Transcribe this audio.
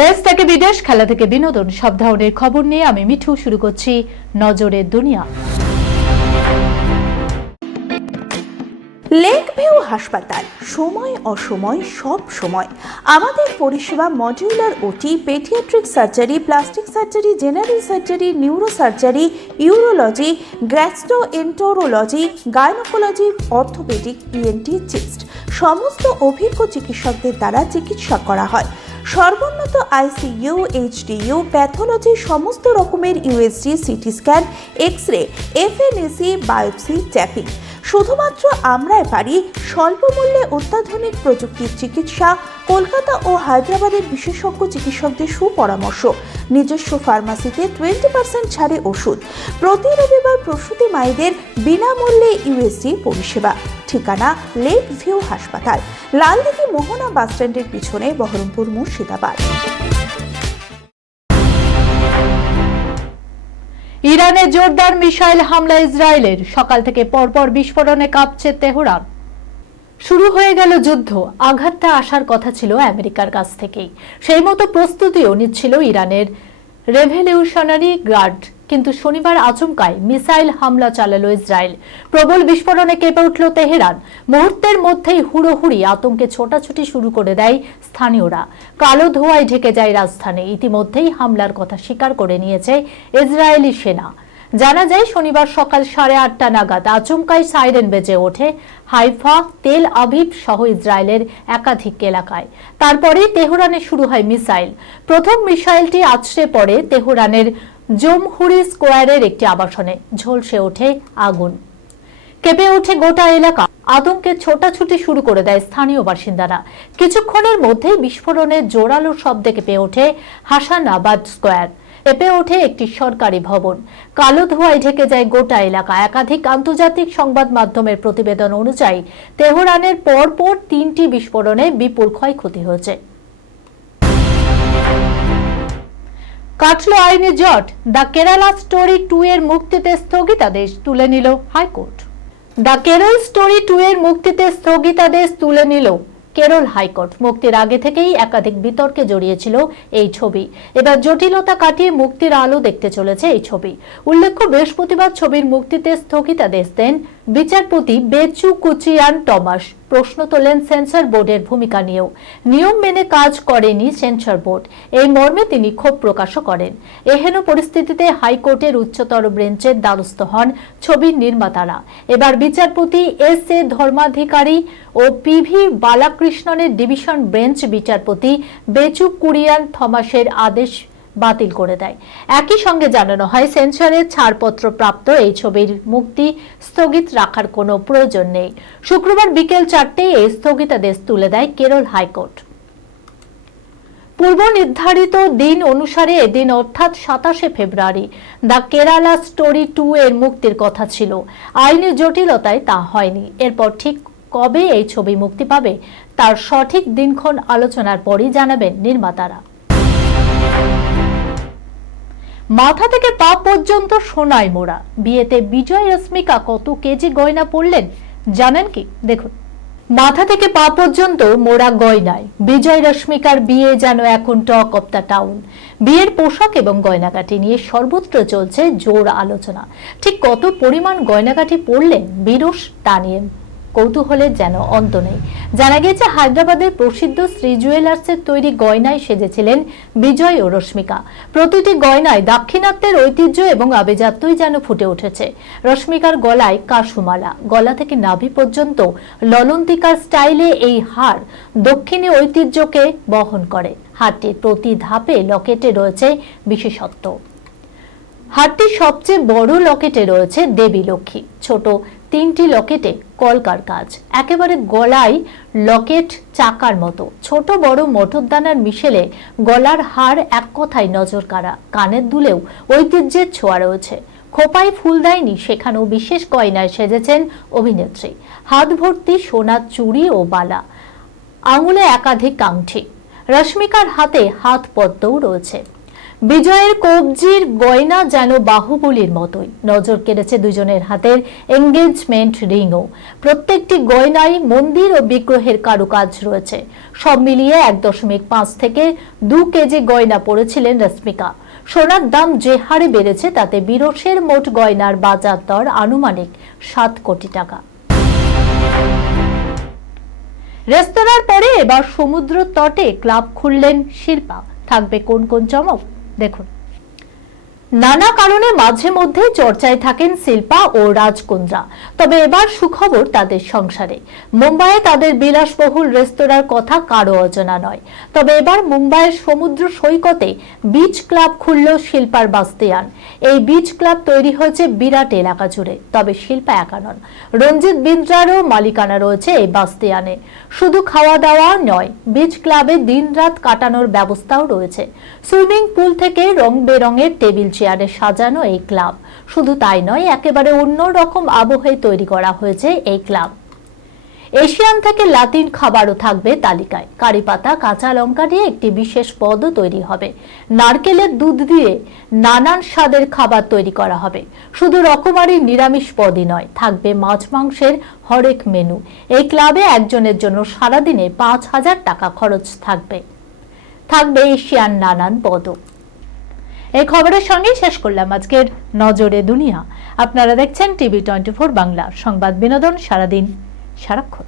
দেশ থেকে বিদেশ, খেলা থেকে বিনোদন, সব ধরনের খবর নিয়ে আমি মিঠু শুরু করছি নজরের দুনিয়া। লেক ভিউ হাসপাতাল, সময় অসময় সব সময় আমাদের পরিষেবা modular OT, paediatric surgery, plastic surgery, general surgery, neuro surgery, urology, gastroenterology, gynaecology, orthopaedic, ENT, chest সমস্ত অভিজ্ঞ চিকিৎসকদের দ্বারা চিকিৎসা করা হয়। সর্বোন্নত আইসিইউ, এইচডিইউ, প্যাথোলজি, সমস্ত রকমের USG, CT scan, X-ray, FNAC, biopsy, tapping. শুধুমাত্র আমরাই পারি স্বল্প মূল্যে অত্যাধুনিক প্রযুক্তির চিকিৎসা। কলকাতা ও হায়দ্রাবাদের বিশেষজ্ঞ চিকিৎসকদের সুপরামর্শ, নিজস্ব ফার্মাসিতে 20% ছাড়ে ওষুধ। প্রতি রবিবার প্রসূতি মায়েদের বিনামূল্যে ইউএসজি পরিষেবা। ঠিকানা লেক ভিউ হাসপাতাল, লালদিঘি মোহনা বাসস্ট্যান্ডের পিছনে, বহরমপুর, মুর্শিদাবাদ। ইরানে জোরদার মিসাইল হামলা ইসরায়েলের, সকাল থেকে পরপর বিস্ফোরণে কাঁপছে তেহরান। শুরু হয়ে গেল যুদ্ধ। আঘাতটা আসার কথা ছিল আমেরিকার কাছ থেকেই, সেই মতো প্রস্তুতিও নিচ্ছিল ইরানের রেভলিউশনারি গার্ড। কিন্তু শনিবার আচমকায় মিসাইল হামলা চালালো ইসরায়েল। প্রবল বিস্ফোরণে কেঁপে উঠল তেহরান। মুহূর্তের মধ্যেই হুড়োহুড়ি আতঙ্কে ছোটাছুটি শুরু করে দেয় স্থানীয়রা। কালো ধোঁয়ায় ঢেকে যায় রাজধানী। ইতিমধ্যেই হামলার কথা স্বীকার করে নিয়েছে ইসরায়েলি সেনা। জানা যায় শনিবার সকাল 8:30 নাগাদ আচমকাই সাইরেন বেজে ওঠে হাইফা, তেল আভিভ সহ ইসরায়েলের একাধিক এলাকায়। তারপরেই তেহরানে শুরু হয় মিসাইল। প্রথম মিসাইলটি আছড়ে পড়ে তেহরানের জমহুরি স্কোয়ারের একটি আবাসনে। ঝলসে ওঠে আগুন, কেঁপে ওঠে গোটা এলাকা। আতঙ্কে ছোটাছুটি শুরু করে দেয় স্থানীয় বাসিন্দারা। কিছুক্ষণের মধ্যেই বিস্ফোরণের জোরালো শব্দে কেঁপে ওঠে হাসানাবাদ স্কোয়ার। কেঁপে ওঠে একটি সরকারি ভবন। কালো ধোঁয়ায় ঢেকে যায় গোটা এলাকা। একাধিক আন্তর্জাতিক সংবাদ মাধ্যমের প্রতিবেদন অনুযায়ী তেহরানের পরপর 3টি বিস্ফোরণে বিপুল ক্ষয়ক্ষতি হয়েছে। কাটল আইনি জট। দ্য কেরালা স্টোরি 2 এর মুক্তিতে স্থগিতাদেশ তুলে নিল হাইকোর্ট। দ্য কেরল স্টোরি 2 এর মুক্তিতে স্থগিতাদেশ তুলে নিল কেরল হাইকোর্ট। মুক্তির আগে থেকেই একাধিক বিতর্কে জড়িয়েছিল এই ছবি। এবার জটিলতা কাটিয়ে মুক্তির আলো দেখতে চলেছে এই ছবি। উল্লেখ্য, বৃহস্পতিবার ছবির মুক্তিতে স্থগিতাদেশ দেন বিচারপতি বেচু কুচিয়ান টমাস। প্রশ্ন তোলেন সেন্সর বোর্ডের ভূমিকা নিয়েও। নিয়ম মেনে কাজ করেনি সেন্সর বোর্ড, এই মর্মে তিনি ক্ষোভ প্রকাশও করেন। এহেন পরিস্থিতিতে হাইকোর্টের উচ্চতর বেঞ্চের দ্বারস্থ হন ছবির নির্মাতারা। এবার বিচারপতি এস.এ. ধর্মাধিকারী ও পি.ভি. বালাকৃষ্ণনের ডিভিশন বেঞ্চ বিচারপতি বেচু কুরিয়ান থমাসের আদেশ বাতিল করে দেয়। একই সঙ্গে জানানো হয় সেন্সরের ছাড়পত্র প্রাপ্ত এই ছবির মুক্তি স্থগিত রাখার কোনো প্রয়োজন নেই। শুক্রবার বিকেল 4টায় এই স্থগিতাদেশ তুলে দেয় কেরল হাইকোর্ট। পূর্ব নির্ধারিত দিন অনুসারে এদিন অর্থাৎ 27শে ফেব্রুয়ারি দ্য কেরালা স্টোরি 2 এর মুক্তির কথা ছিল। আইনি জটিলতায় তা হয়নি। এরপর ঠিক কবে এই ছবি মুক্তি পাবে তার সঠিক দিনক্ষণ আলোচনার পরই জানাবেন নির্মাতারা। মাথা থেকে পা পর্যন্ত সোনায় মোড়া। বিয়েতে বিজয় রশ্মিকা কত কেজি গয়না পরলেন জানেন কি? দেখুন। মাথা থেকে পা পর্যন্ত মোড়া গয়নায় বিজয় রশ্মিকার বিয়ে যেন এখন টক অফ দ্য টাউন। বিয়ের পোশাক এবং গয়নাগাটি নিয়ে সর্বত্র চলছে জোর আলোচনা। ঠিক কত পরিমাণ গয়নাগাটি পরলেন বিরস তা নিয়ে কৌতূহলের যেন অন্ত নেই। জানা গেছে হায়দ্রাবাদের প্রসিদ্ধ শ্রী জুয়েলার্সের তৈরি গয়নায় সেজেছিলেন বিজয় ও রশ্মিকা। প্রতিটি গয়নায় দাক্ষিণাত্যের ঐতিহ্য এবং আভিজাত্যই যেন ফুটে উঠেছে। রশ্মিকার গলায় কাশুমালা, গলা থেকে নাভি পর্যন্ত ললন্তিকার স্টাইলে এই হার দক্ষিণী ঐতিহ্যকে বহন করে। হারটির প্রতি ধাপে লকেটে রয়েছে বিশেষত্ব। হারটির সবচেয়ে বড় লকেটে রয়েছে দেবী লক্ষ্মী। ছোট 3টি লকেটে কলকার কাজ। একেবারে গলায় লকেট চাকার মতো। ছোট বড় মটরদানার মিশেলে গলার হার এক কথায় নজর কাড়া। কানের দুলেও ঐতিহ্যের ছোঁয়া রয়েছে। খোপায় ফুল দেয়নি সেখানেও বিশেষ গয়নায় সেজেছেন অভিনেত্রী। হাত ভর্তি সোনার চুড়ি ও বালা, আঙুলে একাধিক আংটি। রশ্মিকার হাতে হাত পদ্মও রয়েছে। বিজয়ের কবজির গয়না যেন বাহুবলীর মতোই। নজর কেড়েছে দুজনের হাতের এঙ্গেজমেন্ট রিংও। প্রত্যেকটি গয়নায় মন্দির ও বিগ্রহের কারুকাজ রয়েছে। সব মিলিয়ে 1.5 থেকে 2 কেজি গয়না পরেছিলেন রশ্মিকা। সোনার দাম যে হারে বেড়েছে তাতে বিরসের মোট গয়নার বাজার দর আনুমানিক 7 কোটি টাকা। রেস্তোরাঁর পরে এবার সমুদ্র তটে ক্লাব খুললেন শিল্পা। থাকবে কোন কোন চমক দেখুন। নানা কারণে মাঝে মধ্যে চর্চায় থাকেন শিল্পা ও রাজকুন্দ্রা, তবে এবার সুখবর তাদের সংসারে। মুম্বাইয়ে তাদের বিলাসবহুল রেস্তোরাঁর কথা কারো অজানা নয়। তবে এবার মুম্বাইয়ের সমুদ্র সৈকতে বিচ ক্লাব খুলল শিল্পার বাস্তিয়ান। এই বিচ ক্লাব তৈরি হয়েছে বিরাট এলাকা জুড়ে। তবে শিল্পা একা নন, রঞ্জিত বিন্দ্রারও মালিকানা রয়েছে এই বাস্তিয়ানে। শুধু খাওয়া দাওয়া নয়, বিচ ক্লাবে দিনরাত কাটানোর ব্যবস্থাও রয়েছে। সুইমিং পুল থেকে রং বেরঙের টেবিল চেয়ারে সাজানো এই ক্লাব। শুধু তাই নয়, একেবারে অন্যরকম আবহে তৈরি করা হয়েছে এই ক্লাব। এশিয়ান থেকে লাতিন খাবারও থাকবে তালিকায়। কারি পাতা, কাঁচা লঙ্কা দিয়ে একটি বিশেষ পদও তৈরি হবে। নারকেলের দুধ দিয়ে নানান স্বাদের খাবার তৈরি করা হবে। শুধু রকমারি নিরামিষ পদই নয়, থাকবে মাছ মাংসের হরেক মেনু। এই ক্লাবে একজনের জন্য সারাদিনে 5,000 টাকা খরচ থাকবে। থাকবে এশিয়ান নানান পদও। এই খবরের সঙ্গে শেষ করলাম আজকের নজরে দুনিয়া। আপনারা দেখছেন টিভি 24 বাংলা, সংবাদ বিনোদন সারাদিন সারাক্ষণ।